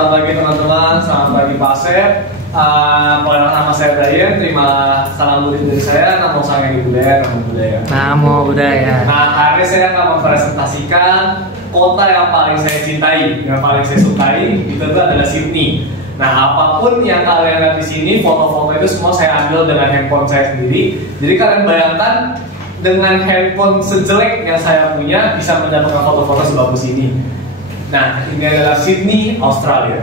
selamat pagi teman-teman, selamat pagi Pak Asep. Nama saya Brian, terima salam budaya dari saya. Namo Sangya Budaya, Namo Budaya. Namo Budaya. Nah, hari ini saya akan mempresentasikan kota yang paling saya cintai, yang paling saya sukai, itu adalah Sydney. Nah, apapun yang kalian lihat di sini, foto-foto itu semua saya ambil dengan handphone saya sendiri. Jadi kalian bayangkan dengan handphone sejelek yang saya punya bisa mendapatkan foto-foto sebagus ini. Nah, ini adalah Sydney, Australia.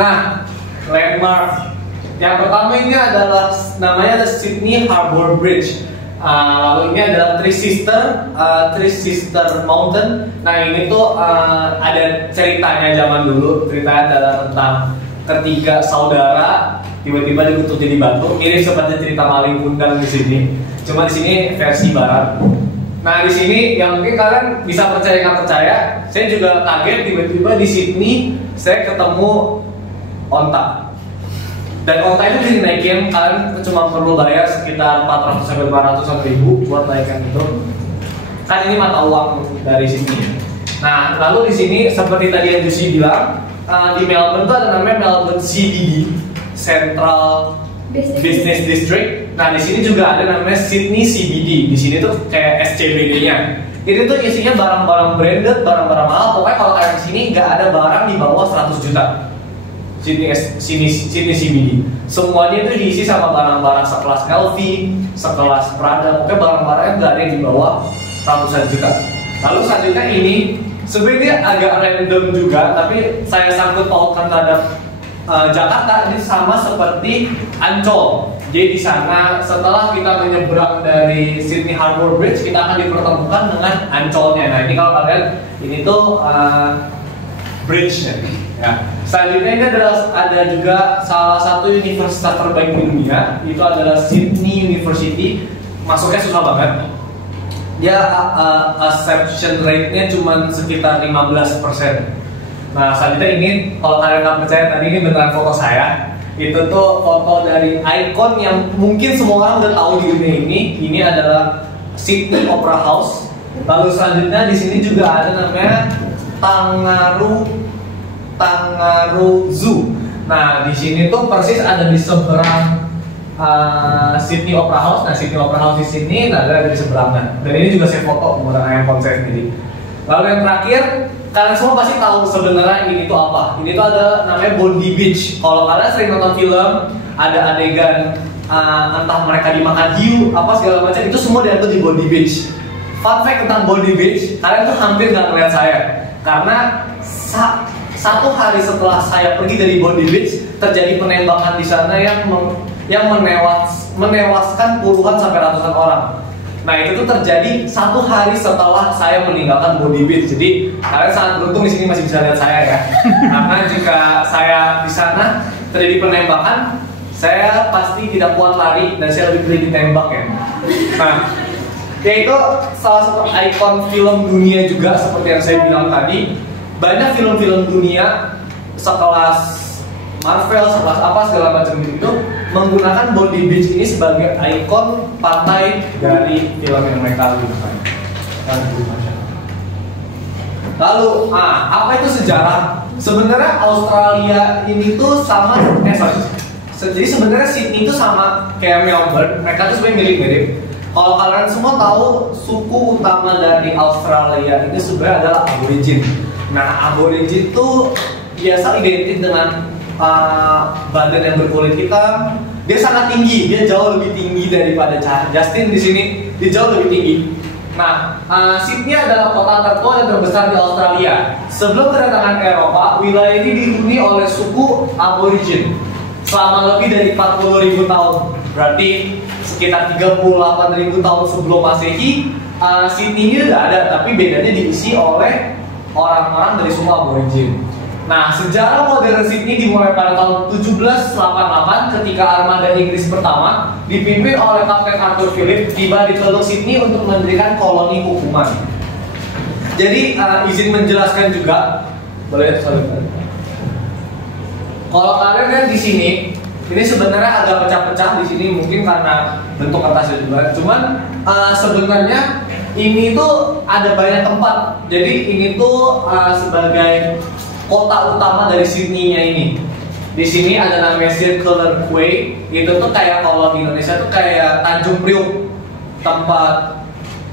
Nah, landmark yang pertama ini adalah namanya Sydney Harbour Bridge. Lalu ini adalah Three Sister Mountain. Nah, ini tuh ada ceritanya zaman dulu. Ceritanya adalah tentang ketiga saudara tiba-tiba dikutuk jadi batu. Mirip seperti cerita maling kundang di sini. Cuma di sini versi barat. Nah, di sini yang mungkin kalian bisa percaya nggak percaya, saya juga kaget tiba-tiba di Sydney saya ketemu onta. Dan onta itu bisa dinaikin, kalian cuma perlu bayar sekitar 400 sampai 500 ribu buat naikkan itu. Kan ini mata uang dari sini. Nah, lalu di sini seperti tadi yang Juicy bilang, di Melbourne tuh ada namanya Melbourne CBD, Central Business District. Nah, di sini juga ada namanya Sydney CBD. Di sini tuh kayak SCBD-nya. Ini tuh isinya barang-barang branded, barang-barang mahal. Pokoknya kalau kalian di sini nggak ada barang di bawah 100 juta. Sydney CBD. Semuanya itu diisi sama barang-barang sekelas LV, sekelas Prada. Pokoknya barang-barangnya nggak ada yang di bawah ratusan juta. Lalu selanjutnya ini sebenarnya agak random juga, tapi saya sangkut pautkan terhadap Jakarta. Ini sama seperti Ancol. Jadi di sana setelah kita menyeberang dari Sydney Harbour Bridge, kita akan dipertemukan dengan Ancolnya. Nah, ini kalau kalian ini tuh bridge-nya. Ya. Selanjutnya ini ada juga salah satu universitas terbaik di dunia, itu adalah Sydney University. Masuknya susah banget. Dia acceptance rate-nya cuma sekitar 15%. Nah, selanjutnya ini kalau kalian nggak percaya, tadi ini beneran foto saya. Itu tuh foto dari ikon yang mungkin semua orang udah tahu di dunia ini. Ini adalah Sydney Opera House. Lalu selanjutnya di sini juga ada namanya Tangaru Zoo. Nah, di sini tuh persis ada di seberang Sydney Opera House. Nah, Sydney Opera House di sini ada di seberangnya. Dan ini juga saya foto menggunakan handphone saya sendiri. Lalu yang terakhir, kalian semua pasti tahu sebenarnya ini tuh apa. Ini tuh ada namanya Bondi Beach. Kalau kalian sering nonton film, ada adegan entah mereka dimakan hiu apa segala macam, itu semua diambil di Bondi Beach. Fun fact tentang Bondi Beach, kalian tuh hampir nggak ngeliat saya karena satu hari setelah saya pergi dari Bondi Beach terjadi penembakan di sana yang menewaskan puluhan sampai ratusan orang. Nah, itu tuh terjadi satu hari setelah saya meninggalkan Bondi Beach. Jadi kalian sangat beruntung di sini masih bisa lihat saya ya. Karena jika saya di sana terjadi penembakan, saya pasti tidak kuat lari dan saya lebih pilih ditembak ya. Nah, yaitu salah satu ikon film dunia juga seperti yang saya bilang tadi. Banyak film-film dunia sekelas Marvel, sekelas apa segala macam itu menggunakan Bondi Beach ini sebagai ikon pantai dari film yang mereka gunakan. Lalu, apa itu sejarah? Sebenarnya Australia ini tuh sama, jadi sebenarnya Sydney itu sama kayak Melbourne. Mereka tuh sebenarnya mirip-mirip. Kalau kalian semua tahu, suku utama dari Australia ini sebenarnya adalah Aborigin. Nah, Aborigin tuh biasa identik dengan badan yang berkulit hitam. Dia sangat tinggi, dia jauh lebih tinggi daripada Justin di sini. Dia jauh lebih tinggi. Nah, Sydney adalah kota tertua dan terbesar di Australia. Sebelum kedatangan Eropa, wilayah ini dihuni oleh suku Aborigin selama lebih dari 40.000 tahun. Berarti sekitar 38.000 tahun sebelum Masehi, Sydney ini udah ada, tapi bedanya diisi oleh orang-orang dari suku Aborigin. Nah, sejarah modern Sydney dimulai pada tahun 1788 ketika armada Inggris pertama dipimpin oleh Kapten Arthur Phillip tiba di Teluk Sydney untuk mendirikan koloni hukuman. Jadi izin menjelaskan juga, boleh sorry. Kalau kalian lihat di sini, ini sebenarnya agak pecah-pecah di sini mungkin karena bentuk kertasnya juga. Cuman sebenarnya ini tuh ada banyak tempat. Jadi ini tuh sebagai kota utama dari Sydney-nya ini. Di sini ada namanya Circular Quay. Itu tuh kayak kalau di Indonesia tuh kayak Tanjung Priok, tempat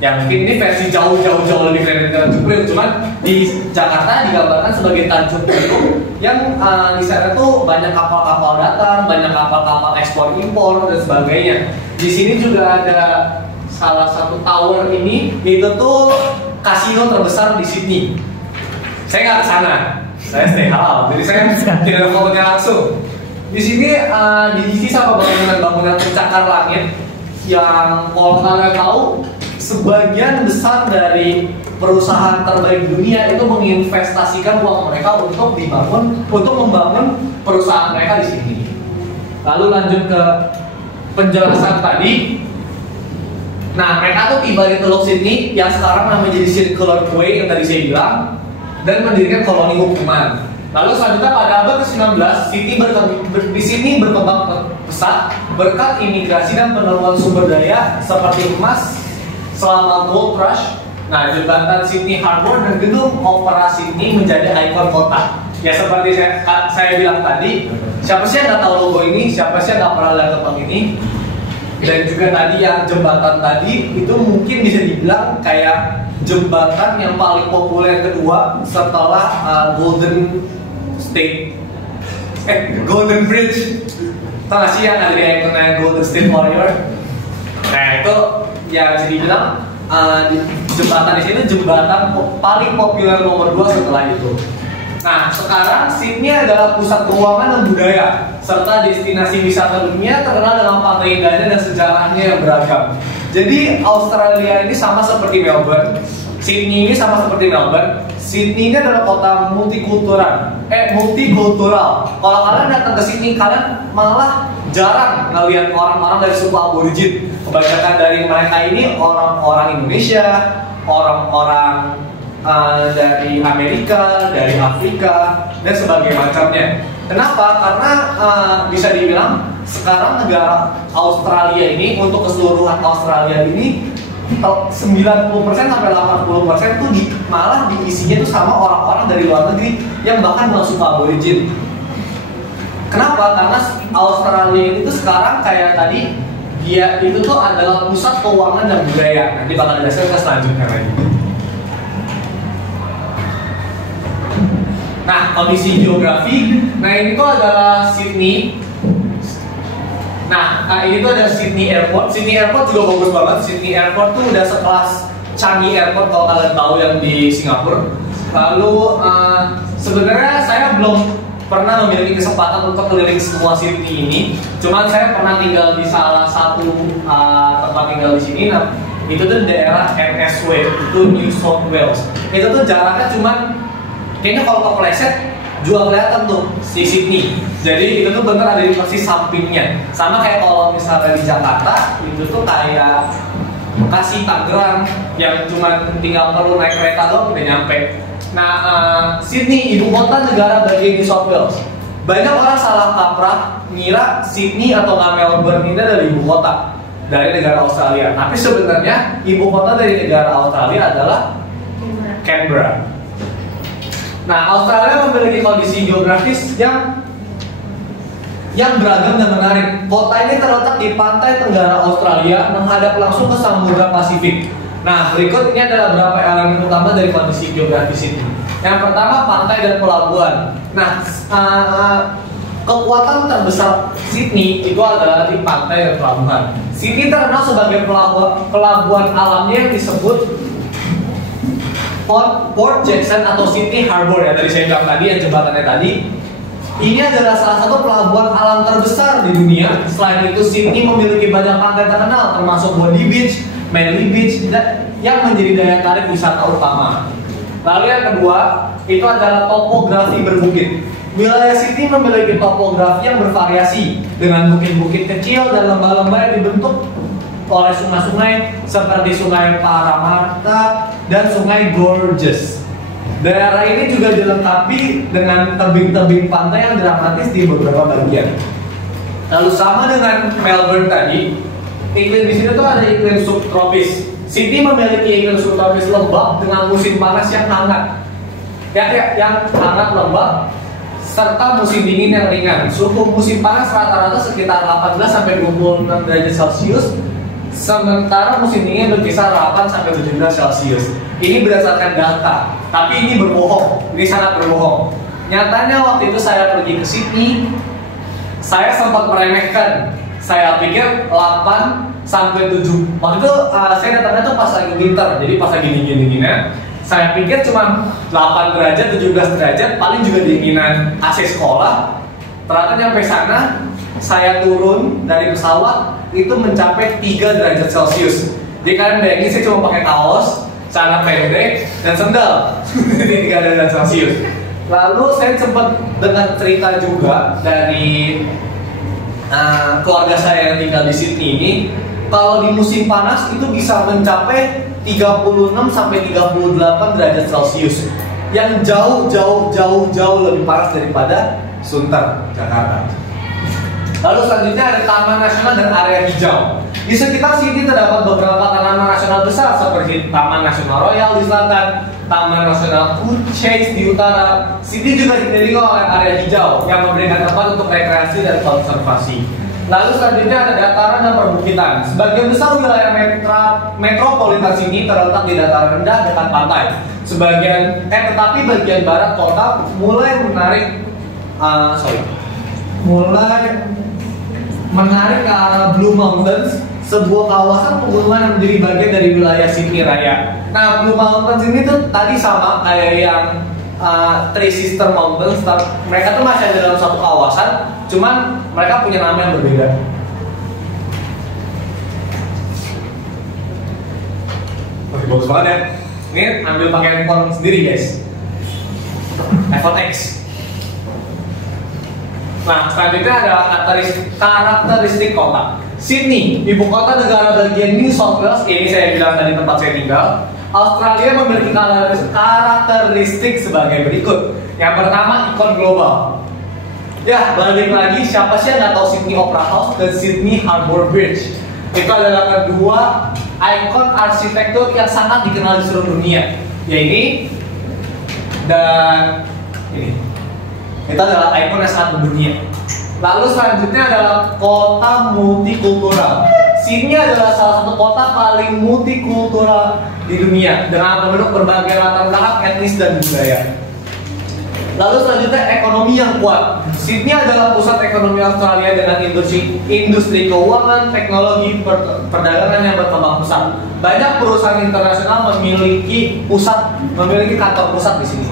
ya mungkin ini versi jauh lebih keren dari Tanjung Priok. Cuman di Jakarta digambarkan sebagai Tanjung Priok yang di sana tuh banyak kapal-kapal datang, banyak kapal-kapal ekspor impor dan sebagainya. Di sini juga ada salah satu tower ini, itu tuh kasino terbesar di Sydney. Saya nggak ke sana, saya stay halal, jadi saya tidak ada fotonya langsung. Di sini diisi sama bangunan-bangunan pencakar langit yang kalau kalian tahu sebagian besar dari perusahaan terbaik dunia itu menginvestasikan uang mereka untuk membangun perusahaan mereka di sini. Lalu lanjut ke penjelasan tadi. Nah, mereka tuh tiba di Teluk Sydney yang sekarang namanya jadi Circular Quay yang tadi saya bilang, dan mendirikan koloni hukuman. Lalu selanjutnya pada abad ke-19, di sini berkembang pesat berkat imigrasi dan penemuan sumber daya seperti emas selama Gold Rush. Nah, jembatan Sydney Harbour dan gedung Opera Sydney menjadi ikon kota. Ya seperti saya bilang tadi, siapa sih yang nggak tahu logo ini? Siapa sih yang nggak pernah lihat tempat ini? Dan juga tadi yang jembatan tadi itu mungkin bisa dibilang kayak jembatan yang paling populer kedua setelah Golden Bridge. Tahu nggak sih yang ada di ikonnya Golden State Warrior? Nah itu ya bisa dibilang jembatan di sini jembatan paling populer nomor 2 setelah itu. Nah, sekarang Sydney adalah pusat keuangan dan budaya serta destinasi wisata dunia terkenal dengan pantai indahnya dan sejarahnya yang beragam. Jadi Australia ini sama seperti Melbourne. Sydney ini sama seperti Melbourne. Sydney ini adalah kota multikultural. Kalau kalian datang ke Sydney, kalian malah jarang ngelihat orang-orang dari suku Aborigin. Kebanyakan dari mereka ini orang-orang Indonesia, orang-orang dari Amerika, dari Afrika, dan sebagainya macamnya. Kenapa? Karena bisa dibilang sekarang negara Australia ini untuk keseluruhan Australia ini 90% sampai 80% tuh malah diisinya tuh sama orang-orang dari luar negeri yang bahkan bukan suku Aborigin. Kenapa? Karena Australia itu sekarang kayak tadi dia itu tuh adalah pusat keuangan dan budaya. Nanti bakal dijelaskan ke selanjutnya lagi. Nah, kondisi geografi, nah ini tuh adalah Sydney. Nah, ini tuh ada Sydney Airport. Sydney Airport juga bagus banget. Sydney Airport tuh udah sekelas Changi Airport kalau kalian tahu yang di Singapura. Lalu sebenarnya saya belum pernah memiliki kesempatan untuk keliling semua Sydney ini. Cuman saya pernah tinggal di salah satu tempat tinggal di sini. Nah, itu tuh daerah NSW, itu New South Wales. Itu tuh jaraknya cuman kayaknya kalau kepleset juga kelihatan tuh si Sydney. Jadi itu tuh bener ada di persis sampingnya. Sama kayak kalau misalnya di Jakarta itu tuh kayak Bekasi, Tangerang yang cuma tinggal perlu naik kereta doang udah nyampe. Nah, Sydney ibu kota negara bagian New South Wales. Banyak orang salah kaprah ngira Sydney atau Melbourne ini adalah ibu kota dari negara Australia. Tapi sebenarnya ibu kota dari negara Australia adalah Canberra. Nah, Australia memiliki kondisi geografis yang beragam dan menarik. Kota ini terletak di pantai tenggara Australia, menghadap langsung ke Samudra Pasifik. Nah, berikut ini adalah beberapa elemen utama dari kondisi geografis ini. Yang pertama, pantai dan pelabuhan. Nah, kekuatan terbesar Sydney itu adalah di pantai dan pelabuhan. Sydney terkenal sebagai pelabuhan alamnya yang disebut Port Jackson atau Sydney Harbour ya tadi saya bilang tadi yang jembatannya tadi. Ini adalah salah satu pelabuhan alam terbesar di dunia. Selain itu Sydney memiliki banyak pantai terkenal termasuk Bondi Beach, Manly Beach yang menjadi daya tarik wisata utama. Lalu yang kedua itu adalah topografi berbukit. Wilayah Sydney memiliki topografi yang bervariasi dengan bukit-bukit kecil dan lembah-lembah yang dibentuk oleh sungai-sungai seperti Sungai Parramatta dan Sungai Gorges. Daerah ini juga dilengkapi dengan tebing-tebing pantai yang dramatis di beberapa bagian. Lalu sama dengan Melbourne tadi, iklim di sini tuh ada iklim subtropis Sydney memiliki iklim subtropis lembab dengan musim panas yang hangat, yang hangat lembab, serta musim dingin yang ringan. Suhu musim panas rata-rata sekitar 18 sampai 26 derajat Celcius, sementara musim dingin berkisar 8 sampai 17 Celcius. Ini berdasarkan data, tapi ini berbohong. Ini sangat berbohong. Nyatanya waktu itu saya pergi ke Sydney, saya sempat meremehkan. Saya pikir 8 sampai 7. Waktu itu saya datangnya tuh pas lagi winter, jadi pas lagi dingin-dinginnya. Saya pikir cuma 8 derajat, 17 derajat, paling juga dinginan AC sekolah. Ternyata nyampe sana, saya turun dari pesawat itu mencapai 3 derajat Celcius. Jadi kalian bayangin saya cuma pakai kaos, celana pendek, dan sendal di 3 derajat Celcius. Lalu saya sempat dengar cerita juga dari keluarga saya yang tinggal di Sydney ini, kalau di musim panas itu bisa mencapai 36 sampai 38 derajat Celcius, yang jauh lebih panas daripada Sunter, Jakarta. Lalu selanjutnya ada taman nasional dan area hijau. Di sekitar sini terdapat beberapa taman nasional besar seperti Taman Nasional Royal di selatan, Taman Nasional Coos di utara. Sini juga dikelilingi oleh area hijau yang memberikan tempat untuk rekreasi dan konservasi. Lalu selanjutnya ada dataran dan perbukitan. Sebagian besar wilayah metropolitan sini terletak di dataran rendah dekat pantai. Tetapi bagian barat kota mulai menarik ke arah Blue Mountains, sebuah kawasan pegunungan yang menjadi bagian dari wilayah Sydney Raya. Nah, Blue Mountains ini tuh tadi sama kayak yang Three Sister Mountains, mereka tuh masih ada dalam satu kawasan, cuman mereka punya nama yang berbeda. Oke, bagus banget ya. Ini ambil pakai handphone sendiri guys, iPhone X. Nah, selanjutnya adalah karakteristik kota. Sydney, ibu kota negara bagian New South Wales, ini saya bilang dari tempat saya tinggal. Australia memiliki karakteristik sebagai berikut. Yang pertama, ikon global. Ya, balik lagi, siapa sih yang nggak tahu Sydney Opera House dan Sydney Harbour Bridge? Itu adalah kedua ikon arsitektur yang sangat dikenal di seluruh dunia. Ya ini dan ini. Itu adalah ikon yang sangat mendunia. Lalu selanjutnya adalah kota multikultural. Sydney adalah salah satu kota paling multikultural di dunia dengan penduduk berbagai latar belakang etnis dan budaya. Lalu selanjutnya ekonomi yang kuat. Sydney adalah pusat ekonomi Australia dengan industri keuangan, teknologi, perdagangan yang berkembang pesat. Banyak perusahaan internasional memiliki kantor pusat di sini.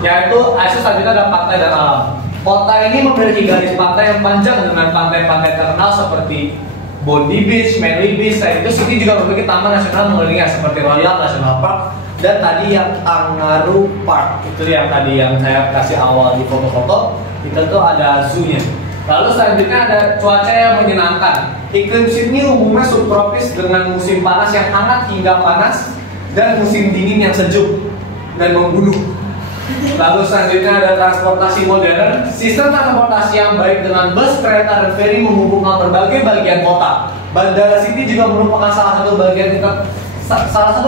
Yaitu selanjutnya ada pantai dan alam. Kota ini memiliki garis pantai yang panjang dengan pantai-pantai terkenal seperti Bondi Beach, Manly Beach. Itu Sydney juga memiliki taman nasional mengelilingnya seperti Royal National Park dan tadi yang Kangaroo Park. Itu yang tadi yang saya kasih awal di foto-foto. Itu tuh ada zoo-nya. Lalu selanjutnya ada cuaca yang menyenangkan. Iklim Sydney umumnya subtropis dengan musim panas yang hangat hingga panas dan musim dingin yang sejuk dan membunuh. Lalu selanjutnya ada transportasi modern. Sistem transportasi yang baik dengan bus, kereta, dan ferry menghubungkan berbagai bagian kota. Bandara Sydney juga merupakan salah satu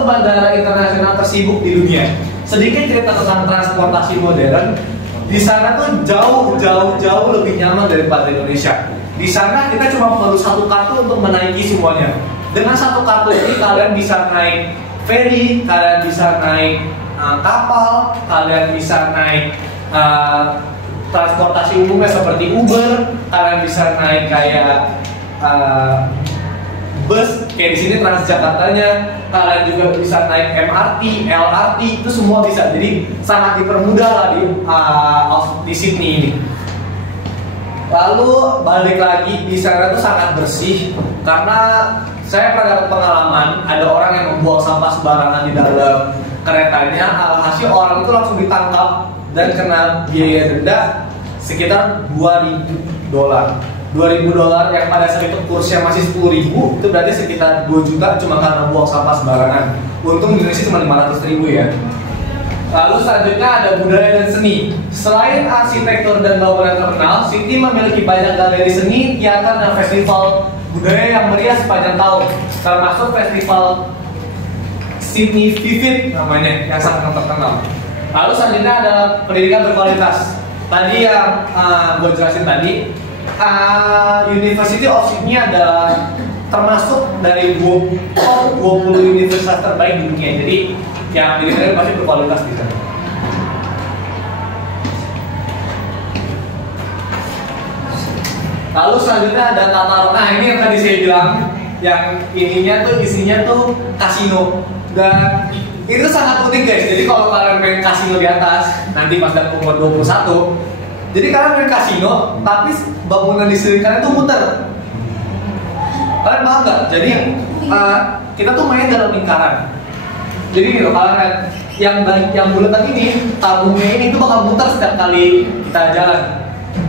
bandara internasional tersibuk di dunia. Sedikit cerita tentang transportasi modern. Di sana tuh jauh lebih nyaman daripada Indonesia. Di sana kita cuma perlu satu kartu untuk menaiki semuanya. Dengan satu kartu ini kalian bisa naik ferry, kalian bisa naik kapal, kalian bisa naik transportasi umumnya seperti Uber, kalian bisa naik kayak bus, kayak di sini Transjakartanya, kalian juga bisa naik MRT, LRT, itu semua bisa. Jadi sangat dipermudah lah di Sydney ini. Lalu balik lagi, di sana tuh sangat bersih karena saya pernah dapat pengalaman ada orang yang membuang sampah sembarangan di dalam keretanya. Alhasil orang itu langsung ditangkap dan kena biaya denda sekitar $2.000. $2.000 yang pada saat itu kursnya masih 10.000, itu berarti sekitar 2 juta cuma karena buang sampah sembarangan. Untung di Indonesia cuma 500.000 ya. Lalu selanjutnya ada budaya dan seni. Selain arsitektur dan bangunan terkenal, Sydney memiliki banyak galeri seni, teater, dan festival budaya yang meriah sepanjang tahun, termasuk festival Sydney Vivid namanya, yang sangat terkenal. Lalu selanjutnya ada pendidikan berkualitas. Tadi yang gue jelasin tadi, University of Sydney adalah termasuk dari 20 universitas terbaik di dunia. Jadi yang pendidikannya pasti berkualitas di sana. Lalu selanjutnya ada tata ruang. Nah, ini yang tadi saya bilang, yang isinya tuh kasino. Dan itu sangat penting guys. Jadi kalau kalian main kasino di atas, nanti pas dapat umur 21, jadi kalian main kasino, tapi bangunan di sini kalian tuh muter. Kalian paham nggak? Jadi kita tuh main dalam lingkaran. Jadi gitu, kalian yang bulatan ini, tabungnya ini tuh bakal muter setiap kali kita jalan.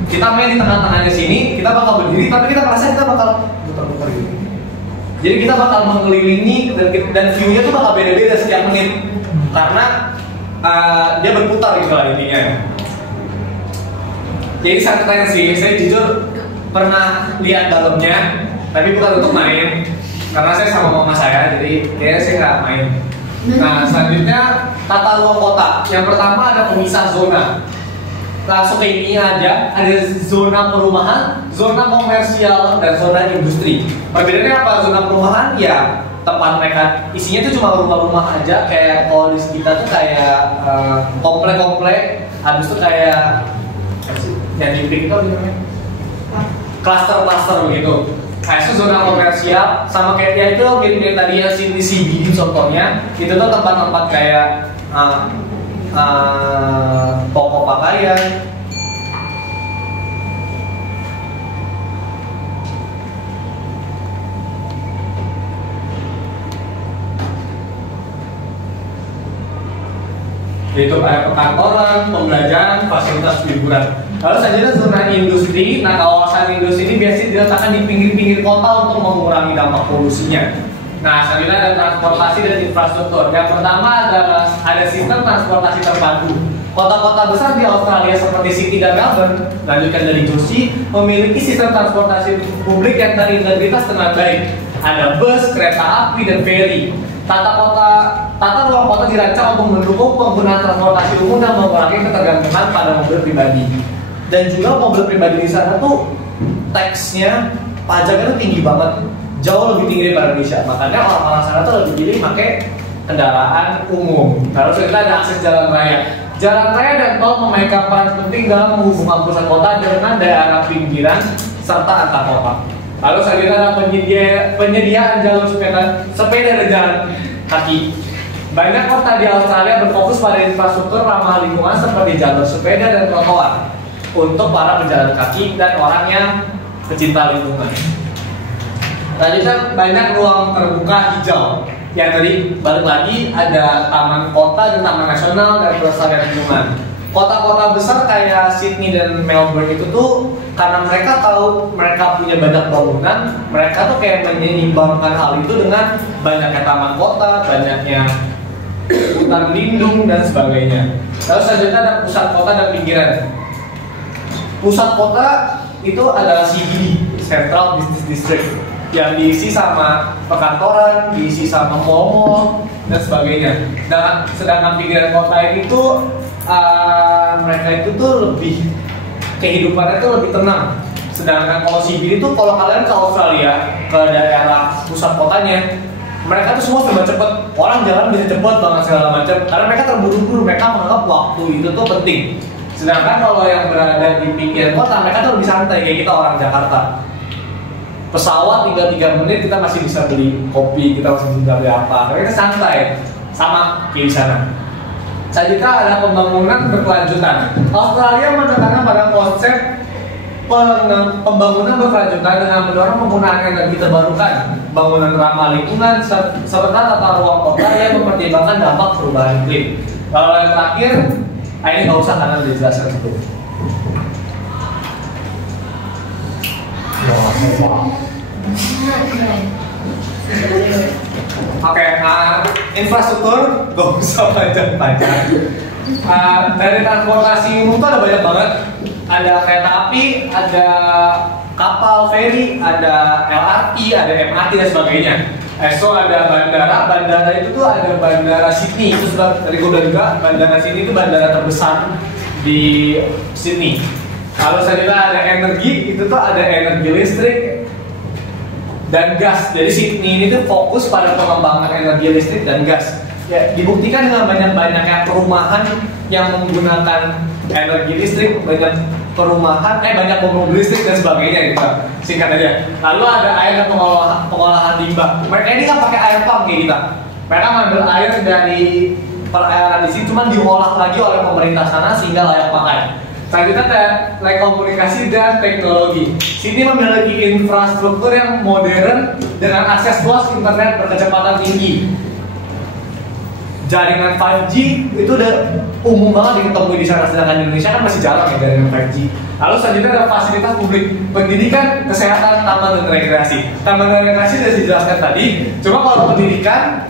Kita main di tengah-tengahnya sini, kita bakal berdiri, tapi kita merasa kita bakal muter-muter gitu. Jadi kita bakal mengelilingi dan view-nya tuh bakal beda-beda setiap menit, karena dia berputar gitu lah intinya. Jadi sangat keren sih, saya jujur pernah lihat dalamnya, tapi bukan untuk main, karena saya sama mama saya, jadi kayaknya saya nggak main. Nah selanjutnya tata ruang kota. Yang pertama ada pemisah zona. Langsung ke ini aja, ada zona perumahan, zona komersial, dan zona industri. Perbedaannya apa? Zona perumahan ya tempat mereka isinya tuh cuma rumah-rumah aja, kayak kalau di kita tuh kayak komplek-komplek, habis itu kayak yang di itu namanya cluster-cluster begitu. Nah itu zona komersial, sama kayak dia itu mirip-mirip tadi ya Sydney CBD contohnya, itu tuh tempat-tempat kayak toko pakaian, yaitu ada perkantoran, pembelajaran, fasilitas hiburan. Lalu selanjutnya zona industri. Nah kawasan industri ini biasanya diletakkan di pinggir-pinggir kota untuk mengurangi dampak polusinya. Nah selanjutnya ada transportasi dan infrastruktur. Yang pertama ada sistem transportasi terpadu. Kota-kota besar di Australia seperti Sydney dan Melbourne, lanjutkan dari Jersey, memiliki sistem transportasi publik yang terintegritas dengan baik. Ada bus, kereta api, dan ferry. Tata ruang kota dirancang untuk mendukung penggunaan transportasi umum dan mengurangi ketergantungan pada mobil pribadi. Dan juga mobil pribadi di sana tuh taxnya, pajaknya tuh tinggi banget, jauh lebih tinggi daripada Indonesia. Makanya orang-orang sana tuh lebih pilih pakai kendaraan umum. Terus kita ada akses jalan raya. Jalan raya dan tol memainkan peran penting dalam menghubungkan pusat kota dengan daerah pinggiran serta antar kota. Lalu selanjutnya ada penyediaan jalur sepeda dan jalan kaki. Banyak kota di Australia berfokus pada infrastruktur ramah lingkungan seperti jalur sepeda dan trotoar untuk para pejalan kaki dan orang yang pecinta lingkungan. Selanjutnya banyak ruang terbuka hijau. Yang tadi balik lagi ada taman kota dan taman nasional dan pelestarian lingkungan. Kota-kota besar kayak Sydney dan Melbourne itu tuh karena mereka tahu mereka punya banyak bangunan, mereka tuh kayak menyeimbangkan hal itu dengan banyaknya taman kota, banyaknya hutan lindung dan sebagainya. Lalu selanjutnya ada pusat kota dan pinggiran. Pusat kota itu adalah CBD, Central Business District, yang diisi sama perkantoran, diisi sama mall-mall dan sebagainya. Dan sedangkan pinggiran kota ini tuh mereka itu tuh lebih kehidupannya tuh lebih tenang. Sedangkan kalau CBD itu kalau kalian ke Australia ke daerah pusat kotanya, mereka tuh semua serba cepet, orang jalan bisa cepet banget segala macam. Karena mereka terburu-buru, mereka menganggap waktu itu tuh penting. Sedangkan kalau yang berada di pinggiran kota, mereka tuh lebih santai kayak kita orang Jakarta. Pesawat tinggal 3 menit kita masih bisa beli kopi, kita masih bisa beli apa. Karena kita santai, sama kayak di sana. Selanjutnya ada pembangunan berkelanjutan. Australia menekankan pada konsep pembangunan berkelanjutan dengan mendorong penggunaan energi terbarukan, bangunan ramah lingkungan, serta tata ruang kota yang mempertimbangkan dampak perubahan iklim. Lalu yang terakhir, ini nggak usah karena udah dijelaskan itu. Oke, infrastruktur gak usah panjang-panjang. Dari transportasi umum tuh ada banyak banget. Ada kereta api, ada kapal feri, ada LRT, ada MRT dan sebagainya. Esok ada bandara itu tuh ada bandara Sydney, itu sudah tadi gue bilang juga, bandara Sydney itu bandara terbesar di Sydney. Kalau selanjutnya ada energi, itu tuh ada energi listrik dan gas. Jadi Sydney ini tuh fokus pada pengembangan energi listrik dan gas. Ya, dibuktikan dengan banyak-banyaknya perumahan yang menggunakan energi listrik, banyak perumahan, banyak mobil listrik dan sebagainya gitu. Singkat aja. Lalu ada air dan pengolahan limbah. Mereka ini kan pakai air pump kayak kita. Mereka ngambil air dari perairan di sini, cuma diolah lagi oleh pemerintah sana sehingga layak pakai. Selanjutnya ada telekomunikasi dan teknologi. Sini memiliki infrastruktur yang modern dengan akses luas internet berkecepatan tinggi. Jaringan 5G itu udah umum banget ditemui di sana, sedangkan di Indonesia kan masih jarang ya jaringan 5G. Lalu selanjutnya ada fasilitas publik, pendidikan, kesehatan, taman dan rekreasi. Taman dan rekreasi sudah dijelaskan tadi. Cuma kalau pendidikan,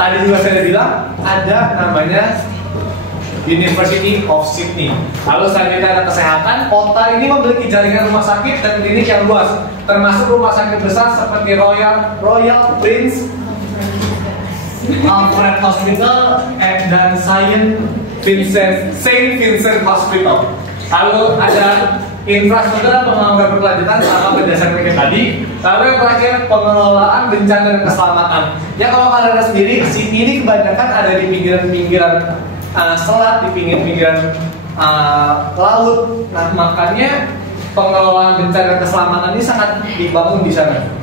tadi juga saya bilang ada namanya University of Sydney. Lalu selanjutnya ada kesehatan. Kota ini memiliki jaringan rumah sakit dan klinik yang luas, termasuk rumah sakit besar seperti Royal Prince Alfred Hospital dan Saint Vincent Hospital. Lalu ada infrastruktur dan pengembangan berkelanjutan sama berdasarkan kayak tadi. Lalu yang terakhir pengelolaan bencana dan keselamatan. Ya kalau kalian sendiri, Sydney ini kebanyakan ada di pinggiran-pinggiran selat, di pinggiran laut. Nah makanya pengelolaan bencana dan keselamatan ini sangat dibangun di sana.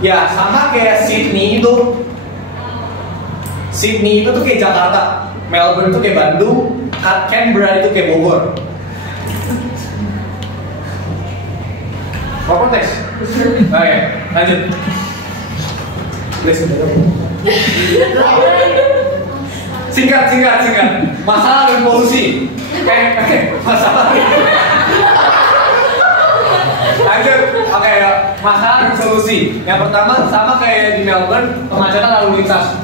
Ya sama kayak Sydney itu. Sydney itu tuh kayak Jakarta, Melbourne itu kayak Bandung, Canberra itu kayak Bogor. Mau konteks? Oke, lanjut. Singkat. Masalah dan polusi. Masalah. Lanjut. Oke, masalah dan solusi. Yang pertama sama kayak di Melbourne, kemacetan lalu lintas.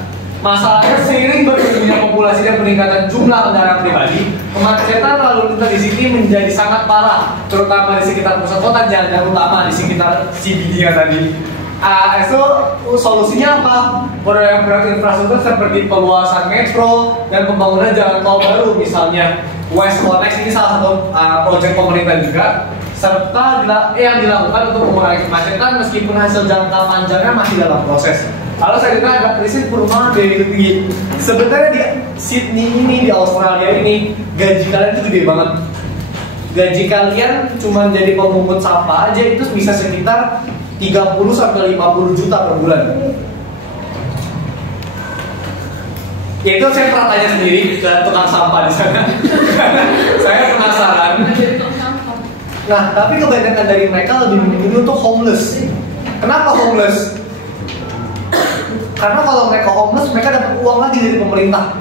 Masalahnya seiring berkembangnya populasi dan peningkatan jumlah kendaraan pribadi, kemacetan lalu lintas di sini menjadi sangat parah, terutama di sekitar pusat kota dan utama di sekitar CBD-nya tadi. So solusinya apa? Proyek infrastruktur seperti perluasan metro dan pembangunan jalan tol baru, misalnya West Connex ini salah satu proyek pemerintah juga, serta yang dilakukan untuk mengurangi kemacetan meskipun hasil jangka panjangnya masih dalam proses. Lalu selanjutnya ada prinsip perumahan biaya hidup tinggi. Sebenarnya di Sydney ini, di Australia ini, gaji kalian itu gede banget. Gaji kalian cuma jadi pemungut sampah aja itu bisa sekitar 30 sampai 50 juta per bulan. Ya itu saya pernah tanya sendiri ke tukang sampah di sana. Saya penasaran. Nah, tapi kebanyakan dari mereka lebih memilih untuk homeless. Kenapa homeless? Karena kalau mereka homeless, mereka dapat uang lagi dari pemerintah.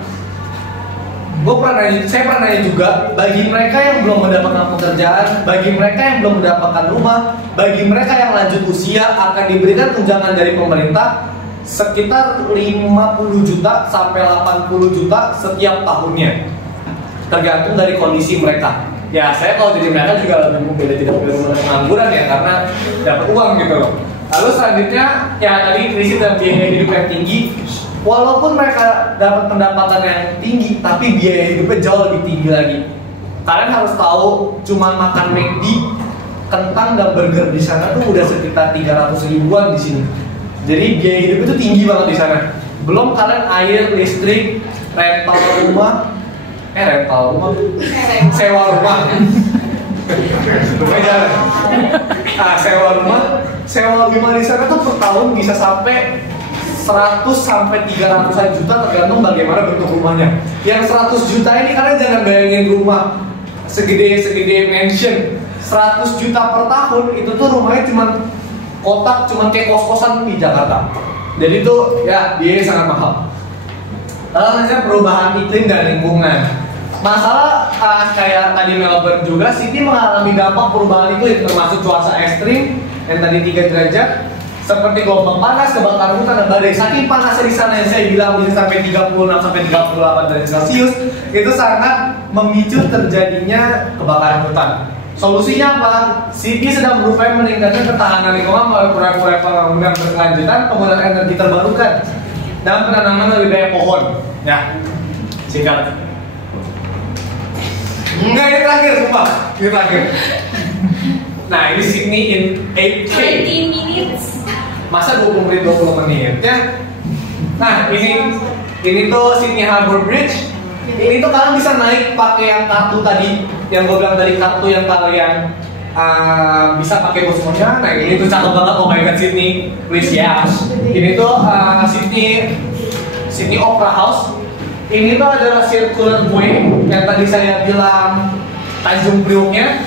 Saya pernah nanya juga, bagi mereka yang belum mendapatkan pekerjaan, bagi mereka yang belum mendapatkan rumah, bagi mereka yang lanjut usia akan diberikan tunjangan dari pemerintah sekitar 50 juta sampai 80 juta setiap tahunnya, tergantung dari kondisi mereka. Ya saya kalau jadi mereka juga lebih memilih tidak pengangguran ya, karena dapat uang gitu loh. Lalu selanjutnya ya tadi krisis dan biaya hidup yang tinggi. Walaupun mereka dapat pendapatan yang tinggi, tapi biaya hidupnya jauh lebih tinggi lagi. Kalian harus tahu, cuma makan McD, kentang dan burger di sana tuh udah sekitar 300 ribuan di sini. Jadi biaya hidup itu tinggi banget di sana. Belum kalian air, listrik, rental rumah, sewa rumah. Sewa rumah di sana tuh per tahun bisa sampai 100 sampai 300-an juta tergantung bagaimana bentuk rumahnya. Yang 100 juta ini kalian jangan bayangin rumah segede mansion. 100 juta per tahun itu tuh rumahnya cuma kotak, cuma kayak kos-kosan di Jakarta. Jadi itu ya biaya sangat mahal. Lalu perubahan iklim dan lingkungan. Masalah kayak tadi Melbourne juga, Sydney mengalami dampak perubahan iklim termasuk cuaca ekstrim yang tadi 3 derajat, seperti gelombang panas, kebakaran hutan dan badai. Saking panasnya di sana yang saya bilang bisa sampai 36 sampai 38 derajat Celcius, itu sangat memicu terjadinya kebakaran hutan. Solusinya apa? Sydney sedang berupaya meningkatkan ketahanan lingkungan melalui proyek-proyek pembangunan berkelanjutan, penggunaan energi terbarukan, dan penanaman lebih banyak pohon. Ya, singkat. Enggak, ini terakhir, sumpah. Ini terakhir. Nah, ini Sydney in 8K. 20 minutes. Masa 20 menit, 20 menit ya? Nah, ini tuh Sydney Harbour Bridge. Ini tuh kalian bisa naik pakai yang kartu tadi, yang gue bilang dari kartu yang kalian bisa pakai buat semuanya. Nah, ini tuh cakep banget. Oh my god, Sydney, please ya. Ini tuh Sydney Opera House. Ini tuh adalah circular way yang tadi saya bilang Tanjung Prioknya.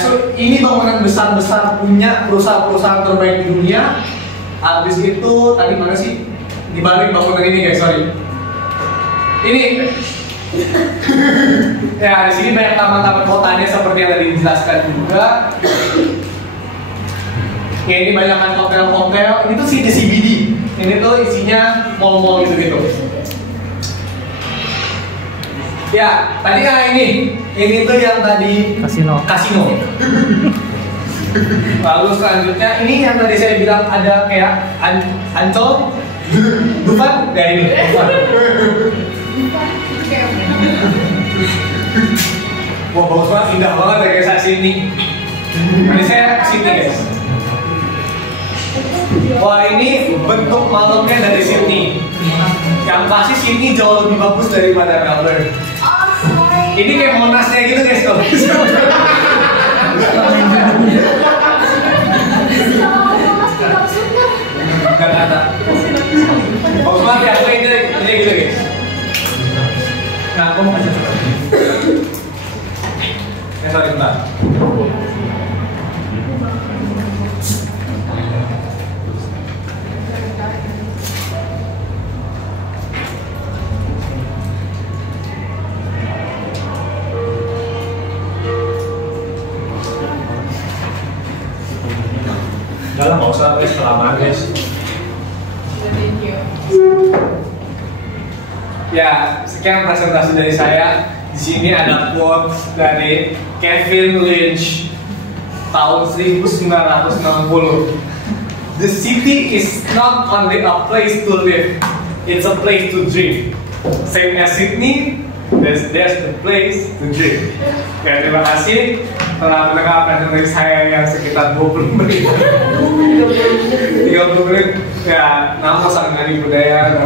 So, ini bangunan besar-besar punya perusahaan-perusahaan terbaik di dunia. Habis itu tadi mana sih? Di balik bangunan ini guys, sorry. Ini ya di sini banyak taman-taman kotanya seperti yang tadi dijelaskan juga. Ya ini banyak kan hotel-hotel. Ini tuh CBD. Ini tuh isinya mall-mall gitu-gitu. Ya, tadi ini tuh yang tadi kasino. Lalu selanjutnya ini yang tadi saya bilang ada kayak Ancol, Dufan, ya ini Dufan. Wah bagus banget, indah banget ya guys sini. Ini saya kesini guys. Wah ini bentuk malamnya dari Sydney. Yang pasti Sydney jauh lebih bagus daripada Melbourne. Ini kayak Monasnya gitu guys kok. Gak ada. Bagus banget ya, aku ini gitu guys. Nah, aku mau kasih coba. Sorry bentar. Udah lah, nggak usah guys, kelamaan guys. Ya, sekian presentasi dari saya. Di sini ada quote dari Kevin Lynch tahun 1960. The city is not only a place to live, it's a place to dream. Same as Sydney, there's the place to dream. Ya, terima kasih telah mendengar presentasi saya yang sekitar 20 menit 30 menit ya, nama sang hari budaya